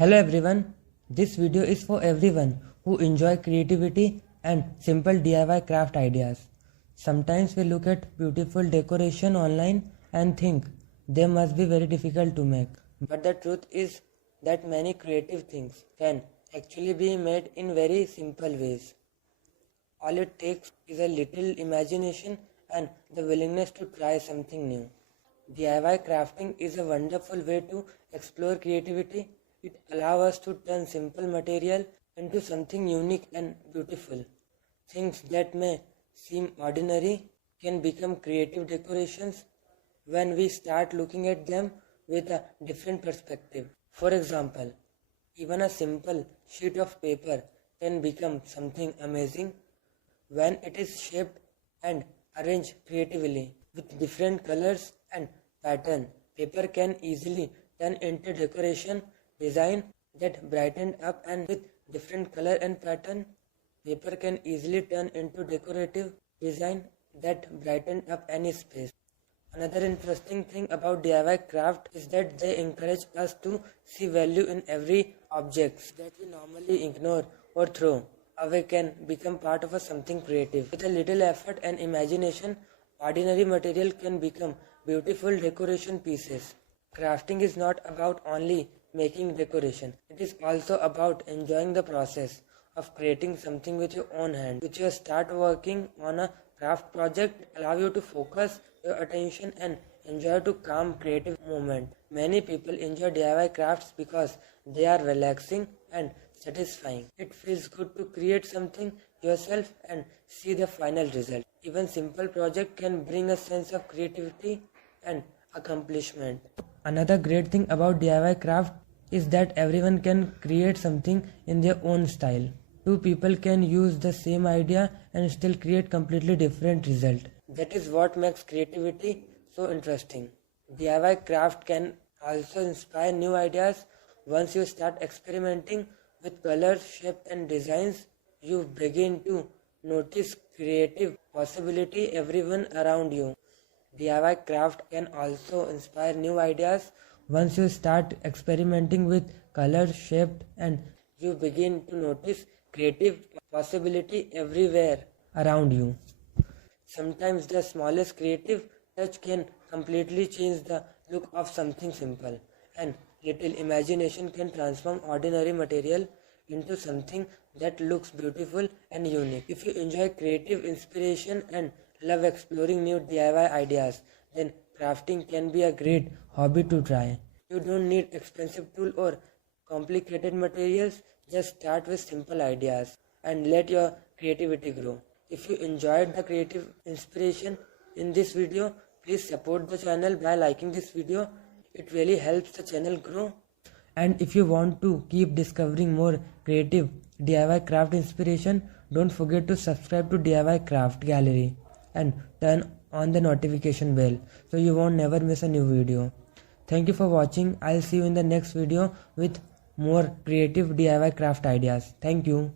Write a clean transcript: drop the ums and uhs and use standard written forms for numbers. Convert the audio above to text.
Hello everyone, this video is for everyone who enjoy creativity and simple DIY craft ideas. Sometimes we look at beautiful decoration online and think they must be very difficult to make. But the truth is that many creative things can actually be made in very simple ways. All it takes is a little imagination and the willingness to try something new. DIY crafting is a wonderful way to explore creativity. It allows us to turn simple material into something unique and beautiful. Things that may seem ordinary can become creative decorations when we start looking at them with a different perspective. For example, even a simple sheet of paper can become something amazing when it is shaped and arranged creatively with different colors and pattern. Paper can easily turn into decoration design that brighten up, and with different color and pattern, paper can easily turn into decorative design that brighten up any space. Another interesting thing about DIY craft is that they encourage us to see value in every object that we normally ignore or throw away can become part of something creative. With a little effort and imagination, ordinary material can become beautiful decoration pieces. Crafting is not about only making decoration. It is also about enjoying the process of creating something with your own hand. With your start working on a craft project, allow you to focus your attention and enjoy to calm creative moment. Many people enjoy DIY crafts because they are relaxing and satisfying. It feels good to create something yourself and see the final result. Even simple project can bring a sense of creativity and accomplishment. Another great thing about DIY craft is that everyone can create something in their own style. Two people can use the same idea and still create completely different result. That is what makes creativity so interesting. DIY craft can also inspire new ideas. Once you start experimenting with colors, shape and designs, you begin to notice creative possibility everyone around you. DIY craft can also inspire new ideas. Once you start experimenting with colors, shape and you begin to notice creative possibility everywhere around you. Sometimes the smallest creative touch can completely change the look of something simple, and little imagination can transform ordinary material into something that looks beautiful and unique. If you enjoy creative inspiration and love exploring new DIY ideas, then crafting can be a great hobby to try. You don't need expensive tools or complicated materials. Just start with simple ideas and let your creativity grow. If you enjoyed the creative inspiration in this video, please support the channel by liking this video. It really helps the channel grow. And if you want to keep discovering more creative DIY craft inspiration, don't forget to subscribe to DIY Craft Gallery and turn on the notification bell so you won't never miss a new video. Thank you for watching. I'll see you in the next video with more creative DIY craft ideas. Thank you.